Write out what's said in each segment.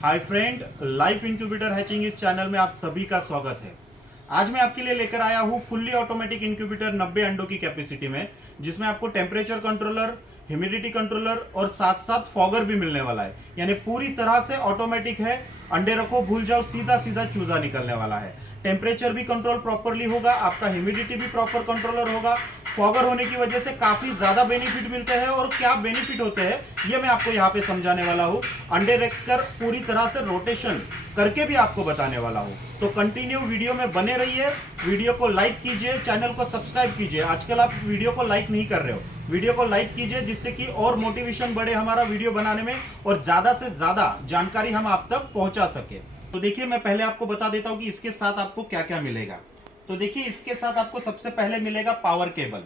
Hi friend, life incubator hatching इस channel में आप सभी का स्वागत है। आज मैं आपके लिए लेकर आया हूँ फुल्ली ऑटोमेटिक इंक्यूबेटर 90 अंडों की कैपेसिटी में, जिसमें आपको टेम्परेचर कंट्रोलर, ह्यूमिडिटी कंट्रोलर और साथ साथ फॉगर भी मिलने वाला है। यानी पूरी तरह से ऑटोमेटिक है। अंडे रखो, भूल जाओ, सीधा सीधा चूजा निकलने वाला है। टेम्परेचर भी कंट्रोल प्रॉपरली होगा, आपका ह्यूमिडिटी भी प्रॉपर कंट्रोलर होगा। फॉगर होने की वजह से काफी ज्यादा बेनिफिट मिलते हैं, और क्या बेनिफिट होते हैं ये मैं आपको यहाँ पे समझाने वाला हूँ। अंडे रखकर पूरी तरह से रोटेशन करके भी आपको बताने वाला हूँ। तो कंटिन्यू वीडियो में बने रहिए। वीडियो को लाइक कीजिए, चैनल को सब्सक्राइब कीजिए। आजकल आप वीडियो को लाइक नहीं कर रहे हो, वीडियो को लाइक कीजिए, जिससे कि और मोटिवेशन बढ़े हमारा वीडियो बनाने में और ज्यादा से ज्यादा जानकारी हम आप तक पहुंचा सके। तो देखिए, मैं पहले आपको बता देता हूं कि इसके साथ आपको क्या क्या मिलेगा। तो देखिए, इसके साथ आपको सबसे पहले मिलेगा पावर केबल।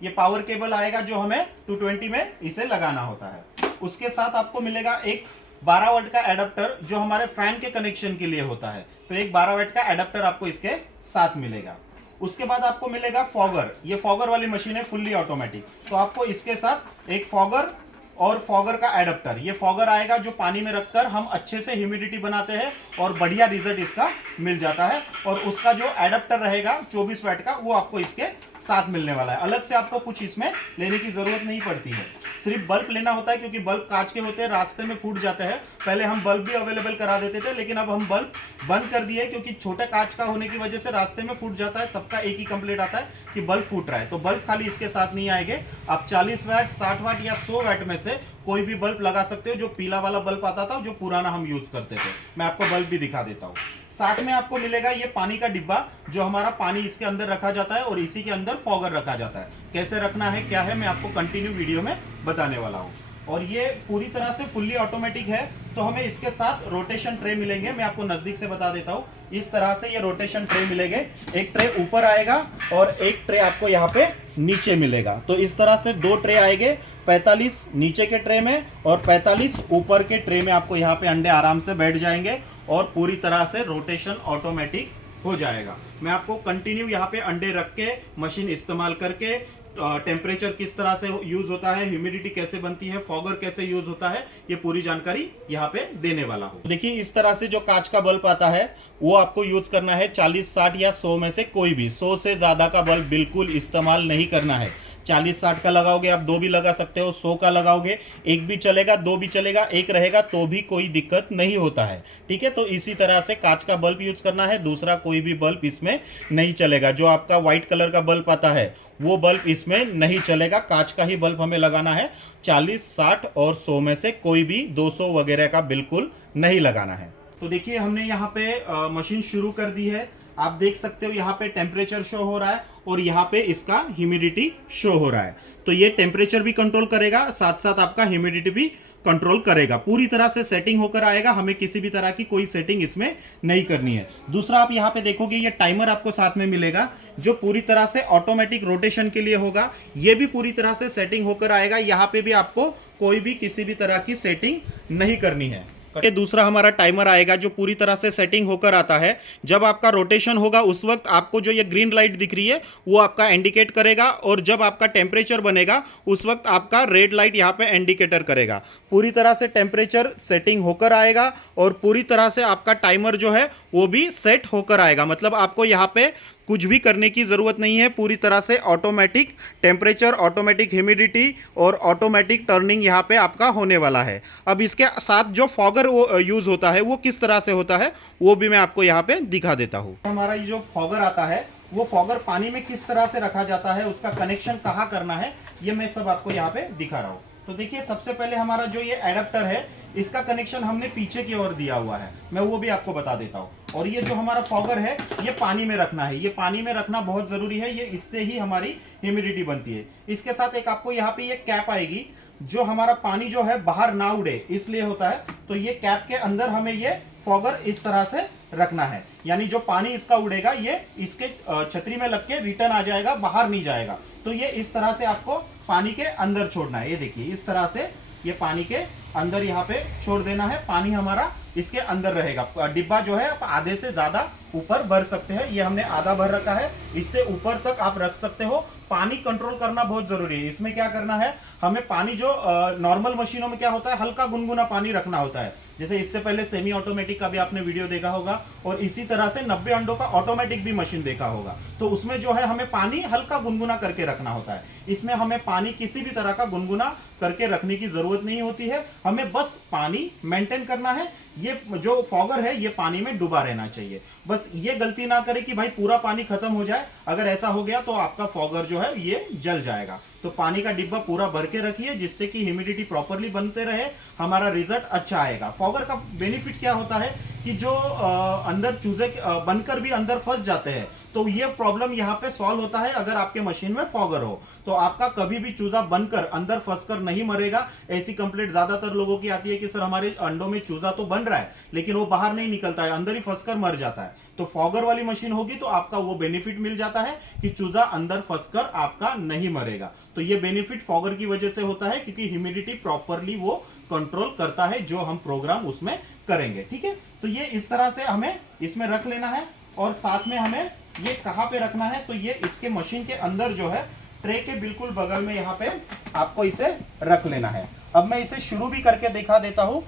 ये पावर केबल आएगा जो हमें 220 में इसे लगाना होता है। उसके साथ आपको मिलेगा एक 12 वाट का एडाप्टर, जो हमारे फैन के कनेक्शन के लिए होता है। तो एक 12 वाट का एडाप्टर आपको इसके साथ मिलेगा। उसके बाद आपको मिलेगा फॉगर। ये फॉगर वाली मशीन है, फुल्ली ऑटोमेटिक। तो आपको इसके साथ एक फॉगर और फॉगर का एडाप्टर, ये फॉगर आएगा जो पानी में रखकर हम अच्छे से ह्यूमिडिटी बनाते हैं और बढ़िया रिजल्ट इसका मिल जाता है। और उसका जो एडाप्टर रहेगा 24 वाट का, वो आपको इसके साथ मिलने वाला है। अलग से आपको कुछ इसमें लेने की जरूरत नहीं पड़ती है, सिर्फ बल्ब लेना होता है, क्योंकि बल्ब कांच के होते हैं, रास्ते में फूट जाते हैं। पहले हम बल्ब भी अवेलेबल करा देते थे, लेकिन अब हम बल्ब बंद कर दिए, क्योंकि छोटा कांच का होने की वजह से रास्ते में फूट जाता है। सबका एक ही कंप्लेंट आता है कि बल्ब फूट रहा है। तो बल्ब खाली इसके साथ नहीं आएंगे, आप 40 वाट, 60 वाट या 100 वाट में से कोई भी बल्ब लगा सकते हो। जो पीला वाला बल्ब आता था, जो पुराना हम यूज करते थे, मैं आपको बल्ब भी दिखा देता हूँ। साथ में आपको मिलेगा ये पानी का डिब्बा, जो हमारा पानी इसके अंदर रखा जाता है और इसी के अंदर फॉगर रखा जाता है। कैसे रखना है, क्या है, मैं आपको कंटिन्यू वीडियो में बताने वाला हूँ। और ये पूरी तरह से फुल्ली ऑटोमेटिक है। तो हमें इसके साथ रोटेशन ट्रे मिलेंगे। मैं आपको नजदीक से बता देता हूँ। इस तरह से ये रोटेशन ट्रे मिलेंगे। एक ट्रे ऊपर आएगा और एक ट्रे आपको यहाँ पे नीचे मिलेगा। तो इस तरह से दो ट्रे आएंगे, 45 नीचे के ट्रे में और 45 ऊपर के ट्रे में। आपको यहाँ पे अंडे आराम से बैठ जाएंगे और पूरी तरह से रोटेशन ऑटोमेटिक हो जाएगा। मैं आपको कंटिन्यू यहाँ पे अंडे रख के, मशीन इस्तेमाल करके, टेम्परेचर किस तरह से यूज होता है, ह्यूमिडिटी कैसे बनती है, फॉगर कैसे यूज होता है, ये पूरी जानकारी यहाँ पे देने वाला हूँ। देखिए, इस तरह से जो कांच का बल्ब आता है, वो आपको यूज करना है 40, 60 या 100 में से कोई भी। 100 से ज्यादा का बल्ब बिल्कुल इस्तेमाल नहीं करना है। 40-60 का लगाओगे, आप 2 भी लगा सकते हो। 100 का लगाओगे, 1 भी चलेगा, 2 भी चलेगा, 1 रहेगा तो भी कोई दिक्कत नहीं होता है। ठीक है, तो इसी तरह से कांच का बल्ब यूज करना है। दूसरा कोई भी बल्ब इसमें नहीं चलेगा। जो आपका व्हाइट कलर का बल्ब आता है, वो बल्ब इसमें नहीं चलेगा। कांच का ही बल्ब हमें लगाना है। 40, 60 और 100 में से कोई भी 200 वगैरह का बिल्कुल नहीं लगाना है। तो देखिए, हमने यहाँ पे मशीन शुरू कर दी है। आप देख सकते हो यहाँ पे टेम्परेचर शो हो रहा है और यहाँ पे इसका ह्यूमिडिटी शो हो रहा है। तो ये टेम्परेचर भी कंट्रोल करेगा, साथ साथ आपका ह्यूमिडिटी भी कंट्रोल करेगा। पूरी तरह से सेटिंग होकर आएगा। हमें किसी भी तरह की कोई सेटिंग इसमें नहीं करनी है। दूसरा, आप यहाँ पे देखोगे ये टाइमर आपको साथ में मिलेगा, जो पूरी तरह से ऑटोमेटिक रोटेशन के लिए होगा। ये भी पूरी तरह से सेटिंग होकर आएगा। यहाँ पे भी आपको कोई भी किसी भी तरह की सेटिंग नहीं करनी है। दूसरा हमारा टाइमर आएगा, जो पूरी तरह से सेटिंग होकर आता है। जब आपका रोटेशन होगा, उस वक्त आपको जो ये ग्रीन लाइट दिख रही है, वो आपका इंडिकेट करेगा, और जब आपका टेम्परेचर बनेगा, उस वक्त आपका रेड लाइट यहाँ पे इंडिकेटर करेगा। पूरी तरह से टेम्परेचर सेटिंग होकर आएगा और पूरी तरह से आपका टाइमर जो है वो भी सेट होकर आएगा। मतलब आपको यहाँ पे कुछ भी करने की ज़रूरत नहीं है। पूरी तरह से ऑटोमेटिक टेम्परेचर, ऑटोमेटिक ह्यूमिडिटी और ऑटोमेटिक टर्निंग यहाँ पे आपका होने वाला है। अब इसके साथ जो फॉगर वो यूज़ होता है, वो किस तरह से होता है, वो भी मैं आपको यहाँ पे दिखा देता हूँ। हमारा ये जो फॉगर आता है, वो फॉगर पानी में किस तरह से रखा जाता है, उसका कनेक्शन कहाँ करना है, ये मैं सब आपको यहाँ पे दिखा रहा हूँ। तो देखिए, सबसे पहले हमारा जो ये एडाप्टर है, इसका कनेक्शन हमने पीछे की ओर दिया हुआ है। मैं वो भी आपको बता देता हूँ। और ये जो हमारा फॉगर है, ये पानी में रखना है। ये पानी में रखना बहुत जरूरी है। ये इससे ही हमारी ह्यूमिडिटी बनती है। इसके साथ एक आपको यहाँ पे ये कैप आएगी, जो हमारा पानी जो है बाहर ना उड़े इसलिए होता है। तो ये कैप के अंदर हमें ये फॉगर इस तरह से रखना है। यानी जो पानी इसका उड़ेगा, ये इसके छतरी में लग के रिटर्न आ जाएगा, बाहर नहीं जाएगा। तो ये इस तरह से आपको पानी के अंदर छोड़ना है। ये देखिए, इस तरह से ये पानी के अंदर यहाँ पे छोड़ देना है। पानी हमारा इसके अंदर रहेगा। डिब्बा जो है आप आधे से ज्यादा ऊपर भर सकते हैं। ये हमने आधा भर रखा है, इससे ऊपर तक आप रख सकते हो। पानी कंट्रोल करना बहुत जरूरी है। इसमें क्या करना है, हमें पानी जो नॉर्मल मशीनों में क्या होता है, हल्का गुनगुना पानी रखना होता है। जैसे इससे पहले सेमी ऑटोमेटिक का भी आपने वीडियो देखा होगा, और इसी तरह से 90 अंडों का ऑटोमेटिक भी मशीन देखा होगा। तो उसमें जो है हमें पानी हल्का गुनगुना करके रखना होता है। इसमें हमें पानी किसी भी तरह का गुनगुना करके रखने की जरूरत नहीं होती है, हमें बस पानी मेंटेन करना है। ये जो फॉगर है ये पानी में डूबा रहना चाहिए। बस ये गलती ना करें कि भाई पूरा पानी खत्म हो जाए, अगर ऐसा हो गया तो आपका फॉगर जो है ये जल जाएगा। तो पानी का डिब्बा पूरा भर के रखिए, जिससे कि ह्यूमिडिटी प्रॉपरली बनते रहे, हमारा रिजल्ट अच्छा आएगा। फॉगर का बेनिफिट क्या होता है कि जो अंदर चूजे बनकर भी अंदर फंस जाते हैं, तो ये प्रॉब्लम यहाँ पे सॉल्व होता है अगर आपके मशीन में फॉगर हो। तो आपका कभी भी चूजा बनकर अंदर फंसकर नहीं मरेगा। ऐसी कंप्लेंट ज्यादातर लोगों की आती है कि सर हमारे अंडों में चूजा तो बन रहा है लेकिन वो बाहर नहीं निकलता है, अंदर ही फंसकर मर जाता है। तो फॉगर वाली मशीन होगी तो आपका वो बेनिफिट मिल जाता है कि चूजा अंदर फंसकर आपका नहीं मरेगा। तो ये बेनिफिट फॉगर की वजह से होता है, क्योंकि ह्यूमिडिटी प्रॉपरली वो कंट्रोल करता है जो हम प्रोग्राम उसमें करेंगे। ठीक है, तो ये इस तरह से हमें इसमें रख लेना है। और साथ में हमें ये कहां पे रखना है, तो ये इसके मशीन के अंदर जो है ट्रे के बिल्कुल बगल में यहाँ पे आपको इसे रख लेना है। अब मैं इसे शुरू भी करके दिखा देता हूं।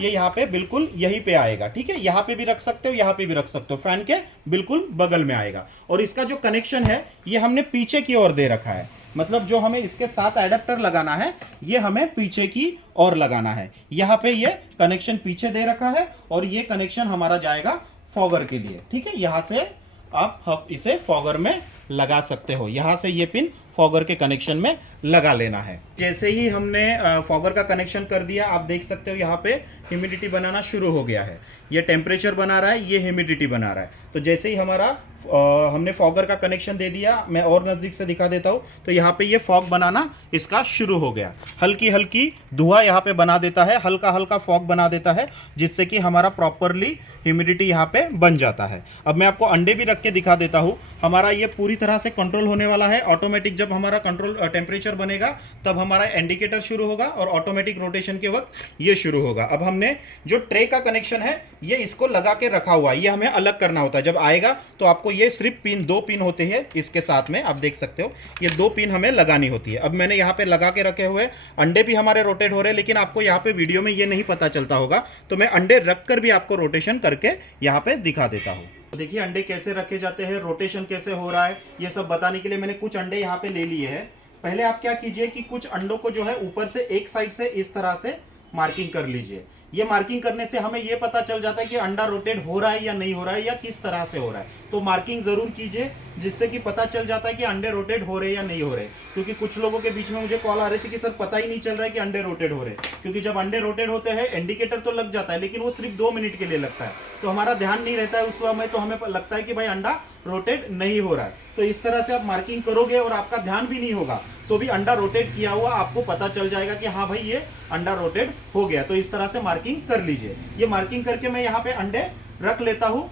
ये यहाँ पे बिल्कुल यहीं पे आएगा। ठीक है, यहाँ पे भी रख सकते हो, यहाँ पे भी रख सकते हो, फैन के बिल्कुल बगल में आएगा। और इसका जो कनेक्शन है ये हमने पीछे की ओर दे रखा है, मतलब जो हमें इसके साथ एडेप्टर लगाना है ये हमें पीछे की ओर लगाना है। यहाँ पे ये कनेक्शन पीछे दे रखा है और ये कनेक्शन हमारा जाएगा फॉगर के लिए। ठीक है, यहाँ से आप इसे फॉगर में लगा सकते हो, यहाँ से ये पिन फॉगर के कनेक्शन में लगा लेना है। जैसे ही हमने फॉगर का कनेक्शन कर दिया, आप देख सकते हो यहाँ पे ह्यूमिडिटी बनाना शुरू हो गया है। ये टेम्परेचर बना रहा है, ये ह्यूमिडिटी बना रहा है। तो जैसे ही हमारा हमने फॉगर का कनेक्शन दे दिया, मैं और नज़दीक से दिखा देता हूँ, तो यहाँ पे ये फॉग बनाना इसका शुरू हो गया। हल्की हल्की धुआं यहाँ पे बना देता है, हल्का हल्का फॉग बना देता है, जिससे कि हमारा प्रॉपरली ह्यूमिडिटी यहाँ पे बन जाता है। अब मैं आपको अंडे भी रख के दिखा देता हूँ। हमारा ये पूरी तरह से कंट्रोल होने वाला है ऑटोमेटिक। जब हमारा कंट्रोल टेम्परेचर बनेगा तब हमारा इंडिकेटर शुरू होगा और ऑटोमेटिक रोटेशन के वक्त ये शुरू होगा। अब हमने जो ट्रे का कनेक्शन है ये इसको लगा के रखा हुआ है, ये हमें अलग करना होता है। जब आएगा तो आपको ये सिर्फ पिन, 2 पिन होते हैं इसके साथ में, आप देख सकते हो ये 2 पिन हमें लगानी होती है। अब मैंने यहाँ पे लगा के रखे हुए, अंडे भी हमारे रोटेट हो रहे हैं, लेकिन आपको यहाँ पे वीडियो में ये नहीं पता चलता होगा, तो मैं अंडे रखकर भी आपको रोटेशन करके यहाँ पे दिखा देता हूँ। देखिए अंडे कैसे रखे जाते हैं, रोटेशन कैसे हो रहा है, ये सब बताने के लिए मैंने कुछ अंडे यहाँ पे ले लिए हैं। पहले आप क्या कीजिए कि कुछ अंडों को जो है ऊपर से एक साइड से इस तरह से मार्किंग कर लीजिए। ये मार्किंग करने से हमें ये पता चल जाता है कि अंडा रोटेट हो रहा है या नहीं हो रहा है, या किस तरह से हो रहा है। तो मार्किंग जरूर कीजिए, जिससे कि पता चल जाता है कि अंडे रोटेट हो रहे या नहीं हो रहे। क्योंकि कुछ लोगों के बीच में मुझे कॉल आ रही थी कि सर पता ही नहीं चल रहा है कि अंडे रोटेट हो रहे, क्योंकि जब अंडे रोटेट होते हैं इंडिकेटर तो लग जाता है, लेकिन वो सिर्फ 2 मिनट के लिए लगता है, तो हमारा ध्यान नहीं रहता है उस समय, तो हमें लगता है कि भाई अंडा रोटेट नहीं हो रहा है। तो इस तरह से आप मार्किंग करोगे और आपका ध्यान भी नहीं होगा तो भी अंडा रोटेट किया हुआ आपको पता चल जाएगा कि हाँ भाई ये अंडा रोटेट हो गया। तो इस तरह से मार्किंग कर लीजिए। ये मार्किंग करके मैं यहाँ पे अंडे रख लेता हूँ।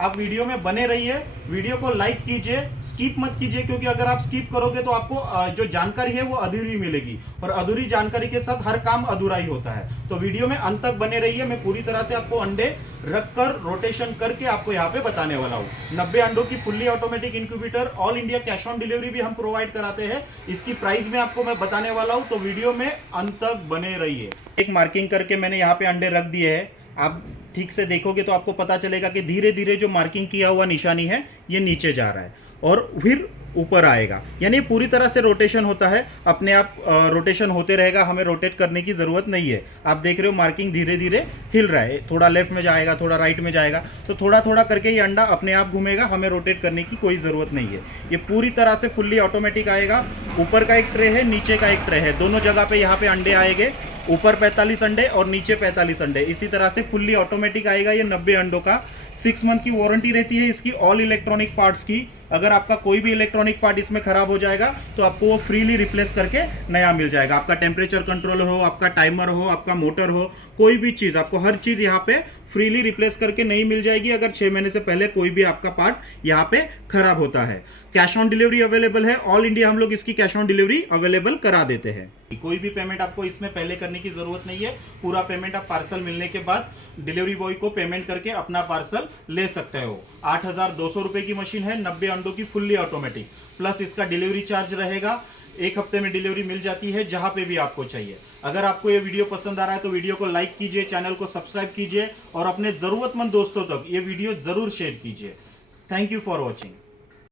आप वीडियो में बने रहिए, वीडियो को लाइक कीजिए, स्किप मत कीजिए, क्योंकि अगर आप स्किप करोगे तो आपको जो जानकारी है वो अधूरी मिलेगी, और अधूरी जानकारी के साथ हर काम अधूरा ही होता है। तो वीडियो में अंत तक बने रहिए, मैं पूरी तरह से आपको अंडे रखकर रोटेशन करके आपको यहाँ पे बताने वाला हूँ। 90 अंडों की fully automatic incubator, all India cash on delivery भी हम प्रोवाइड कराते हैं। इसकी प्राइस में आपको मैं बताने वाला हूँ, तो वीडियो में अंत तक बने रहिए। एक मार्किंग करके मैंने यहाँ पे अंडे रख दिए हैं। आप ठीक से देखोगे तो आपको पता चलेगा कि धीरे धीरे जो मार्किंग किया हुआ निशानी है ये नीचे जा रहा है और फिर ऊपर आएगा, यानी पूरी तरह से रोटेशन होता है, अपने आप रोटेशन होते रहेगा, हमें रोटेट करने की ज़रूरत नहीं है। आप देख रहे हो मार्किंग धीरे धीरे हिल रहा है, थोड़ा लेफ्ट में जाएगा, थोड़ा राइट में जाएगा, तो थोड़ा थोड़ा करके ये अंडा अपने आप घूमेगा, हमें रोटेट करने की कोई ज़रूरत नहीं है। ये पूरी तरह से फुल्ली ऑटोमेटिक आएगा। ऊपर का एक ट्रे है, नीचे का एक ट्रे है, दोनों जगह पे यहाँ पे अंडे आएंगे, ऊपर 45 अंडे और नीचे 45 अंडे। इसी तरह से फुल्ली ऑटोमेटिक आएगा ये 90 अंडों का। 6 मंथ की वारंटी रहती है इसकी ऑल इलेक्ट्रॉनिक पार्ट्स की। अगर आपका कोई भी इलेक्ट्रॉनिक पार्ट इसमें खराब हो जाएगा तो आपको वो फ्रीली रिप्लेस करके नया मिल जाएगा। आपका टेम्परेचर कंट्रोलर हो, आपका टाइमर हो, आपका मोटर हो, कोई भी चीज़, आपको हर चीज़ यहाँ पे फ्रीली रिप्लेस करके नई मिल जाएगी, अगर 6 महीने से पहले कोई भी आपका पार्ट यहाँ पे खराब होता है। कैश ऑन डिलीवरी अवेलेबल है, ऑल इंडिया हम लोग इसकी कैश ऑन डिलीवरी अवेलेबल करा देते हैं। कोई भी पेमेंट आपको इसमें पहले करने की जरूरत नहीं है, पूरा पेमेंट आप पार्सल मिलने के बाद डिलीवरी बॉय को पेमेंट करके अपना पार्सल ले सकते हो। 8,200 रुपए की मशीन है, 90 अंडों की फुल्ली ऑटोमेटिक, प्लस इसका डिलीवरी चार्ज रहेगा। 1 हफ्ते में डिलीवरी मिल जाती है जहां पे भी आपको चाहिए। अगर आपको ये वीडियो पसंद आ रहा है तो वीडियो को लाइक कीजिए, चैनल को सब्सक्राइब कीजिए और अपने जरूरतमंद दोस्तों तक ये वीडियो जरूर शेयर कीजिए। Thank you for watching.